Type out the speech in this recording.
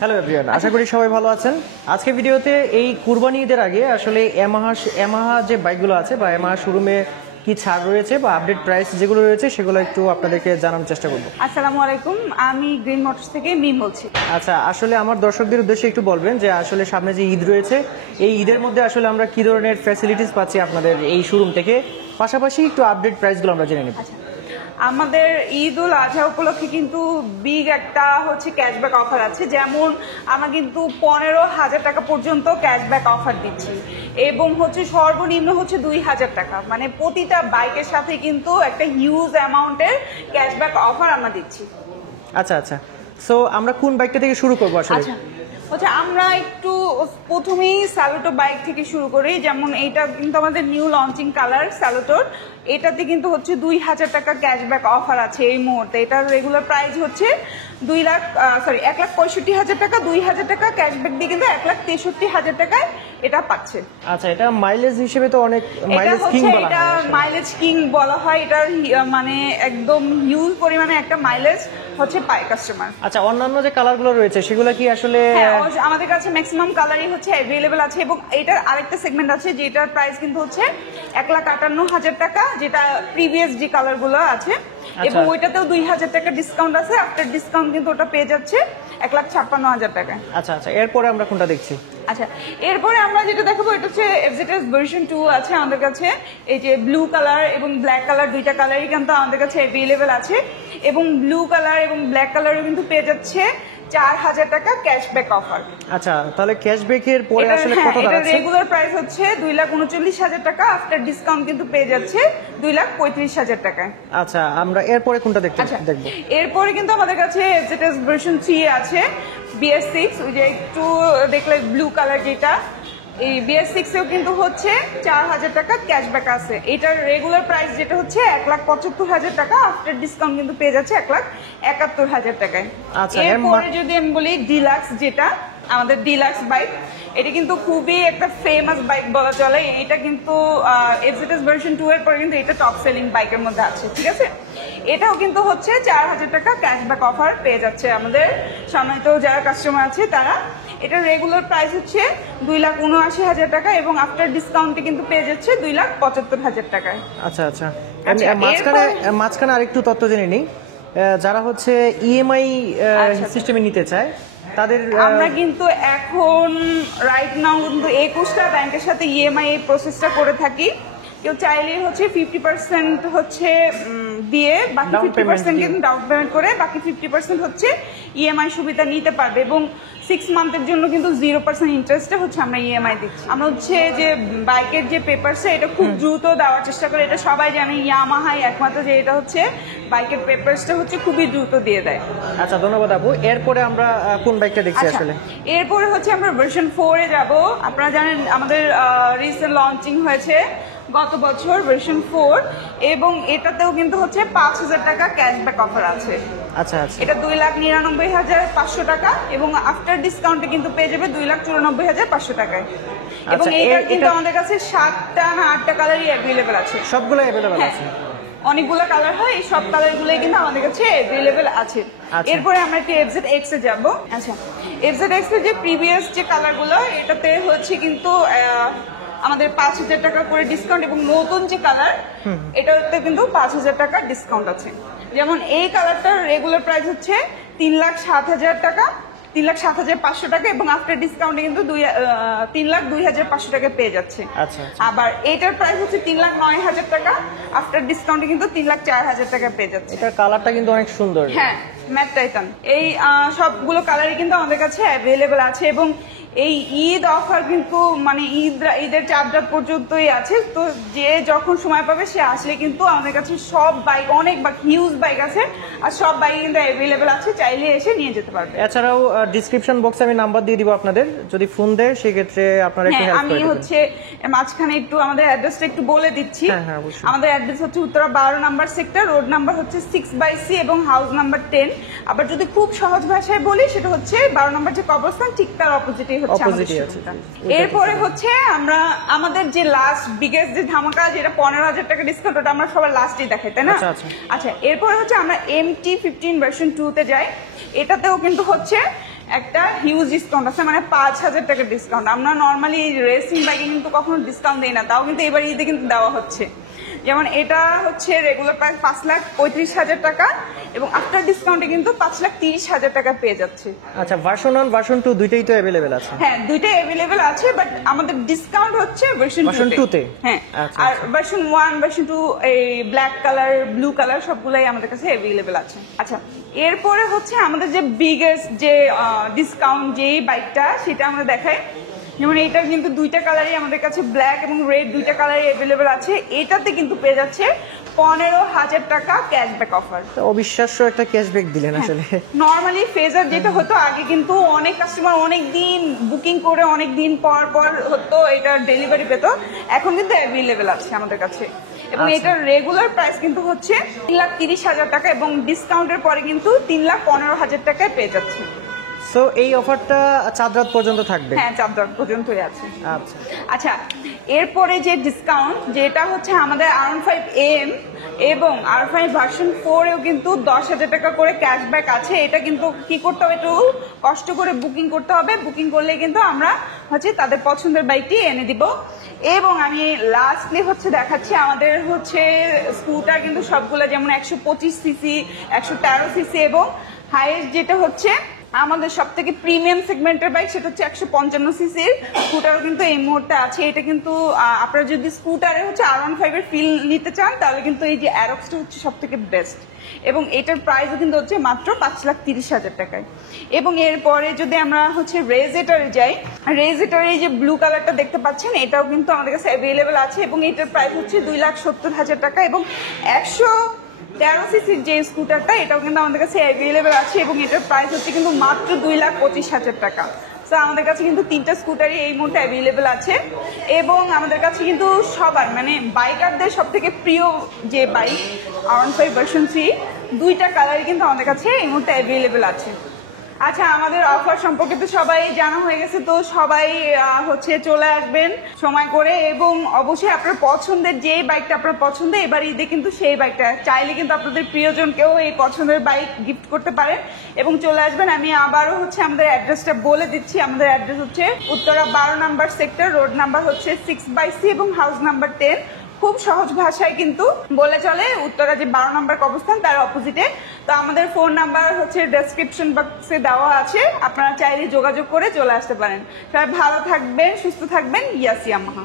Hello everyone, আশা করি সবাই ভালো আছেন। আজকে ভিডিওতে এই কুরবানি ঈদের আগে আসলে ইয়ামাহা যে বাইকগুলো আছে বা ইয়ামাহা শোরুমে কি ছাড় রয়েছে বা আপডেট প্রাইস যেগুলো রয়েছে সেগুলো একটু আপনাদেরকে জানানোর চেষ্টা করব। আসসালামু আলাইকুম, আমি গ্রিন মোটরস থেকে মিম বলছি। আচ্ছা, আসলে আমার দর্শকদের উদ্দেশ্যে একটু বলবেন যে আসলে সামনে যে ঈদ রয়েছে এই ঈদের মধ্যে আসলে আমরা কি ধরনের ফ্যাসিলিটিস পাচ্ছি আপনাদের এই শোরুম থেকে, পাশাপাশি একটু আপডেট প্রাইসগুলো আমরা জেনে নেব। আমাদের ঈদ উল আজহা উপলক্ষে কিন্তু বিগ একটা ক্যাশব্যাক অফার আছে। যেমন আমরা কিন্তু 15,000 টাকা পর্যন্ত ক্যাশব্যাক অফার দিচ্ছি এবং সর্বনিম্ন 2,000 টাকা, মানে প্রতিটা বাইকের সাথে কিন্তু একটা হিউজ অ্যামাউন্টের ক্যাশব্যাক অফার আমরা দিচ্ছি। আচ্ছা আচ্ছা, সো আমরা কোন বাইকটা থেকে শুরু করবো আসলে? আমরা একটু প্রথমেই স্যালুটো বাইক থেকে শুরু করি। যেমন এইটা কিন্তু আমাদের নিউ লঞ্চিং কালার স্যালুটোর, এটাতে কিন্তু 2,000 টাকা ক্যাশব্যাক অফার আছে এই মুহূর্তে। এটার রেগুলার প্রাইস 1,65,000 টাকা, 2,000 টাকা ক্যাশব্যাক দিয়ে কিন্তু 1,63,000 টাকায় এটা পাচ্ছে। আচ্ছা, এটা মাইলেজ হিসেবে তো অনেক মাইলেজ কিং বলা হয়। এটা মাইলেজ কিং বলা হয়, এটার মানে একদম হিউজ পরিমাণে একটা মাইলেজ পায় কাস্টমার। আচ্ছা, অন্যান্য যে কালারগুলো রয়েছে সেগুলো কি আসলে? আমাদের কাছে ম্যাক্সিমাম কালারই অ্যাভেলেবেল আছে এবং এটার আরেকটা সেগমেন্ট আছে যেটার প্রাইস কিন্তু 1,58,000 টাকা, যেটা প্রিভিয়াস যে কালারগুলো আছে, এবং ওইটাতেও 2,000 টাকা ডিসকাউন্ট আছে। আফটার ডিসকাউন্ট কিন্তু ওটা পেয়ে যাচ্ছে 1,56,000 টাকা। আচ্ছা আচ্ছা, এরপরে আমরা কোনটা দেখছি? আচ্ছা, এরপরে আমরা যেটা দেখাবো এটা এফজেডএস ভার্সন 2 আছে আমাদের কাছে। এই যে ব্লু কালার এবং ব্ল্যাক কালার, দুইটা কালারই কিন্তু আমাদের কাছে অ্যাভেলেবেল আছে এবং ব্লু কালার এবং ব্ল্যাক কালারও কিন্তু পেয়ে যাচ্ছে 4,000 টাকা ক্যাশব্যাক অফার। আচ্ছা, তাহলে ক্যাশব্যাকের পরে আসলে কত দাঁড়াচ্ছে? রেগুলার প্রাইস 2,39,000 টাকা, আফটার ডিসকাউন্ট কিন্তু পেয়ে যাচ্ছে 2,35,000 টাকায়। আচ্ছা, আমরা এরপরে কোনটা দেখবো? এরপরে কিন্তু আমাদের কাছে এফজেডএস ভার্সন 3 আছে, BS6, ওই যে একটু দেখলে ব্লু কালার, যেটা এই BS6 এও কিন্তু 4,000 টাকা ক্যাশব্যাক আছে। এটার রেগুলার প্রাইস যেটা 1,75,000 টাকা, আফটার ডিসকাউন্ট কিন্তু পেয়ে যাচ্ছে 1,71,000 টাকায়। এরপরে যদি আমি বলি ডিলাক্স, যেটা আমাদের ডিলাক্স বাইক, এটা কিন্তু খুবই একটা ফেমাস বাইক বলা চলে। এটা কিন্তু এফজেডএস ভার্সন 2 এর পরে কিন্তু এটা টপ সেলিং বাইকের মধ্যে আছে, ঠিক আছে। এটাও কিন্তু 4,000 টাকা ক্যাশব্যাক অফার পেয়ে যাচ্ছে আমাদের সম্মানিত যারা কাস্টমার আছে তারা। এটার রেগুলার প্রাইস 2,79,000 টাকা এবং আফটার ডিসকাউন্টে কিন্তু পেয়ে যাচ্ছে 2,75,000 টাকায়। আচ্ছা আচ্ছা, মাঝখানে আরেকটু তথ্য জেনে নিই। যারা ইএমআই সিস্টেমে নিতে চায় তাদের, আমরা কিন্তু এখন রাইট নাও কিন্তু 21টা ব্যাংকের সাথে ইএমআই এই প্রসেসটা করে থাকি। কেউ চাইলে 50% দিয়ে বাকি 50% কিন্তু ডাউন পেমেন্ট করে বাকি 50% ইএমআই সুবিধা নিতে পারবে এবং 6 মান্থের জন্য কিন্তু 0% ইন্টারেস্টে আমরা ইএমআই দিচ্ছি। আমরা যে বাইকের যে পেপারসে এটা খুব দ্রুত দেওয়ার চেষ্টা করি। এটা সবাই জানে, ইয়ামাহাই একমাত্র যে এটা বাইকের পেপারসটা খুবই দ্রুত দিয়ে দেয়। আচ্ছা, ধন্যবাদ আপু। এরপরে আমরা কোন বাইকটা দেখছি আসলে? এরপরে আমরা ভার্সন 4 এ যাব। আপনারা জানেন আমাদের রিসেন্ট লঞ্চিং হয়েছে গত বছর ভার্সন 4, এবং এটাতেও কিন্তু 5,000 টাকা ক্যাশব্যাক অফার আছে। আচ্ছা আচ্ছা, এটা 2,99,500 টাকা এবং আফটার ডিসকাউন্টে কিন্তু পেয়ে যাবে 2,94,500 টাকায়। এবং এটা কিন্তু আমাদের কাছে 7টা না 8টা কালারই অ্যাভেলেবেল আছে। সবগুলো অ্যাভেলেবেল আছে, অনেকগুলো কালার হয়, এই সব কালারগুলোই কিন্তু আমাদের কাছে অ্যাভেলেবেল আছে। এরপরে আমরা একটু FZX এ যাব। আচ্ছা, FZX এর যে প্রিভিয়াস যে কালারগুলো, এটাতে কিন্তু আমাদের 5,000 টাকা করে ডিসকাউন্ট এবং নতুন যে কালার এটাতে কিন্তু 5,000 টাকা ডিসকাউন্ট আছে। যেমন এই কালারটার রেগুলার প্রাইস 3,07,000 টাকা, 3,07,500 টাকা এবং আফটার ডিসকাউন্টে কিন্তু 3,02,500 টাকা পেয়ে যাচ্ছে। আবার এটার প্রাইস 3,09,000 টাকা, আফটার ডিসকাউন্টে কিন্তু 3,04,000 টাকা পেয়ে যাচ্ছে। এটার কালারটা কিন্তু অনেক সুন্দর। হ্যাঁ, ম্যাট টাইটান। এই সবগুলো কালারই কিন্তু আমাদের কাছে অ্যাভেলেবেল আছে এবং এই ঈদ অফার কিন্তু মানে ঈদের 4 রাত পর্যন্তই আছে। তো যে যখন সময় পাবে সে আসলে কিন্তু আমাদের কাছে সব বাইক, অনেক বা হিউজ বাইক আছে আর সব বাইক কিন্তু অ্যাভেলেবেল আছে, চাইলে এসে নিয়ে যেতে পারবে। এছাড়াও ডিসক্রিপশন বক্সে আমি নাম্বার দিয়ে দিব আপনাদের, যদি ফোন দেয় সেক্ষেত্রে আপনারা একটু হেল্প করে দিবেন। আমি মাঝখানে একটু আমাদের অ্যাড্রেসটা একটু বলে দিচ্ছি। আমাদের অ্যাড্রেস উত্তরা 12 নম্বর সেক্টর, রোড নাম্বার 6/C এবং হাউস নাম্বার 10। আবার যদি খুব সহজ ভাষায় বলি সেটা 12 নম্বর যে কবরস্থান ঠিক তার অপোজিটেই এরপরে আমরা আমাদের যে লাস্ট বিগেস্ট যে ধামাকা, যেটা 15,000 টাকা ডিসকাউন্ট, ওটা আমরা সবার লাস্টেই দেখাই, তাই না? আচ্ছা, এরপরে আমরা MT-15 ভার্সন 2 তে যাই। এটাতেও কিন্তু একটা হিউজ ডিসকাউন্ট আছে, মানে 5,000 টাকার ডিসকাউন্ট। আমরা নর্মালি রেসিং বাইকে কিন্তু কখনো ডিসকাউন্ট দিই না, তাও কিন্তু এবার ঈদে কিন্তু দেওয়া হচ্ছে। যেমন এটা হচ্ছে রেগুলার প্রাইস 5,35,000 টাকা এবং আফটার ডিসকাউন্টে কিন্তু 5,30,000 টাকা পেয়ে যাচ্ছে। আচ্ছা, ভার্সন 1 ভার্সন 2 দুইটাই তো অ্যাভেলেবেল আছে? হ্যাঁ, দুইটাই অ্যাভেলেবেল আছে, বাট আমাদের ডিসকাউন্ট হচ্ছে ভার্সন 2 তে। হ্যাঁ, আচ্ছা, আর ভার্সন 1 ভার্সন 2 এই ব্ল্যাক কালার ব্লু কালার সবগুলাই আমাদের কাছে অ্যাভেলেবেল আছে। আচ্ছা, এরপরে হচ্ছে আমাদের যে বিগেস্ট যে ডিসকাউন্ট যে বাইকটা সেটা আমরা দেখাই। যেমন এইটার কিন্তু দুইটা কালারই আমাদের কাছে ব্ল্যাক এবং রেড দুইটা কালারই অ্যাভেলেবেল আছে। এটাতে কিন্তু পেয়ে যাচ্ছে 15,000 টাকা ক্যাশব্যাক অফার। অবিশ্বাস্য একটা ক্যাশব্যাক দিলেন আসলে। নর্মালি ফেজার যেটা হতো আগে কিন্তু অনেক কাস্টমার অনেক দিন বুকিং করে অনেক দিন পর পর হতো এটা ডেলিভারি পেত, এখন কিন্তু অ্যাভেলেবেল আছে আমাদের কাছে। এবং এটার রেগুলার প্রাইস কিন্তু হচ্ছে 3,30,000 টাকা এবং ডিসকাউন্টের পরে কিন্তু 3,15,000 টাকায় পেয়ে যাচ্ছে। সো এই অফারটা চাঁদ রাত পর্যন্ত থাকবে? হ্যাঁ, চাঁদ রাত পর্যন্তই আছে। আচ্ছা আচ্ছা, এরপরে যে ডিসকাউন্ট যেটা হচ্ছে আমাদের R15 AM এবং R5 ভার্সন 4 এও কিন্তু 10,000 টাকা করে ক্যাশব্যাক আছে। এটা কিন্তু কি করতে হবে, একটু কষ্ট করে বুকিং করতে হবে। বুকিং করলে কিন্তু আমরা হচ্ছে তাদের পছন্দের বাইকটি এনে দিব। এবং আমি লাস্টলি হচ্ছে দেখাচ্ছি আমাদের হচ্ছে স্কুটার কিন্তু সবগুলো, যেমন 125 সিসি, 113 সিসি এবং হাইয়েস্ট যেটা হচ্ছে আমাদের সব থেকে প্রিমিয়াম সেগমেন্টের বাইক সেটা হচ্ছে 155 সিসির স্কুটারও কিন্তু এই মুহূর্তে আছে। এটা কিন্তু আপনারা যদি স্কুটারে হচ্ছে R15 এর ফিল নিতে চান তাহলে কিন্তু এই যে অ্যারক্সটা হচ্ছে সব থেকে বেস্ট এবং এটার প্রাইসও কিন্তু হচ্ছে মাত্র 5,30,000 টাকায়। এবং এরপরে যদি আমরা হচ্ছে রেজেটারে যাই, রেজেটারে এই যে ব্লু কালারটা দেখতে পাচ্ছেন এটাও কিন্তু আমাদের কাছে অ্যাভেলেবেল আছে এবং এটার প্রাইস হচ্ছে 2,70,000 টাকা এবং 113 সিসির যে স্কুটারটা এটাও কিন্তু আমাদের কাছে অ্যাভেলেবেল আছে এবং এটার প্রাইস হচ্ছে কিন্তু মাত্র 2,25,000 টাকা। তো আমাদের কাছে কিন্তু তিনটা স্কুটারই এই মুহূর্তে অ্যাভেলেবেল আছে এবং আমাদের কাছে কিন্তু সবার মানে বাইকারদের সব থেকে প্রিয় যে বাইক R15 ভার্সন 3 দুইটা কালারই কিন্তু আমাদের কাছে এই মুহূর্তে অ্যাভেলেবেল আছে। আচ্ছা, আমাদের অফার সম্পর্কে তো সবাই জানা হয়ে গেছে, তো সবাই হচ্ছে চলে আসবেন সময় করে এবং অবশ্যই আপনার পছন্দের যে বাইকটা আপনার পছন্দ এবার ঈদে কিন্তু সেই বাইকটা চাইলে কিন্তু আপনাদের প্রিয়জনকেও এই পছন্দের বাইক গিফট করতে পারেন এবং চলে আসবেন। আমি আবারও হচ্ছে আমাদের অ্যাড্রেসটা বলে দিচ্ছি। আমাদের অ্যাড্রেস হচ্ছে Uttara 12 number sector, road number হচ্ছে 6/C এবং হাউস নাম্বার 10। খুব সহজ ভাষায় কিন্তু বলে চলে, উত্তরা যে 12 নাম্বার অবস্থান তার অপোজিটে। তো আমাদের ফোন নাম্বার হচ্ছে ডেসক্রিপশন বক্সে দেওয়া আছে, আপনারা চাইলে যোগাযোগ করে চলে আসতে পারেন। সবাই ভালো থাকবেন, সুস্থ থাকবেন। ইয়াসি আমাহা।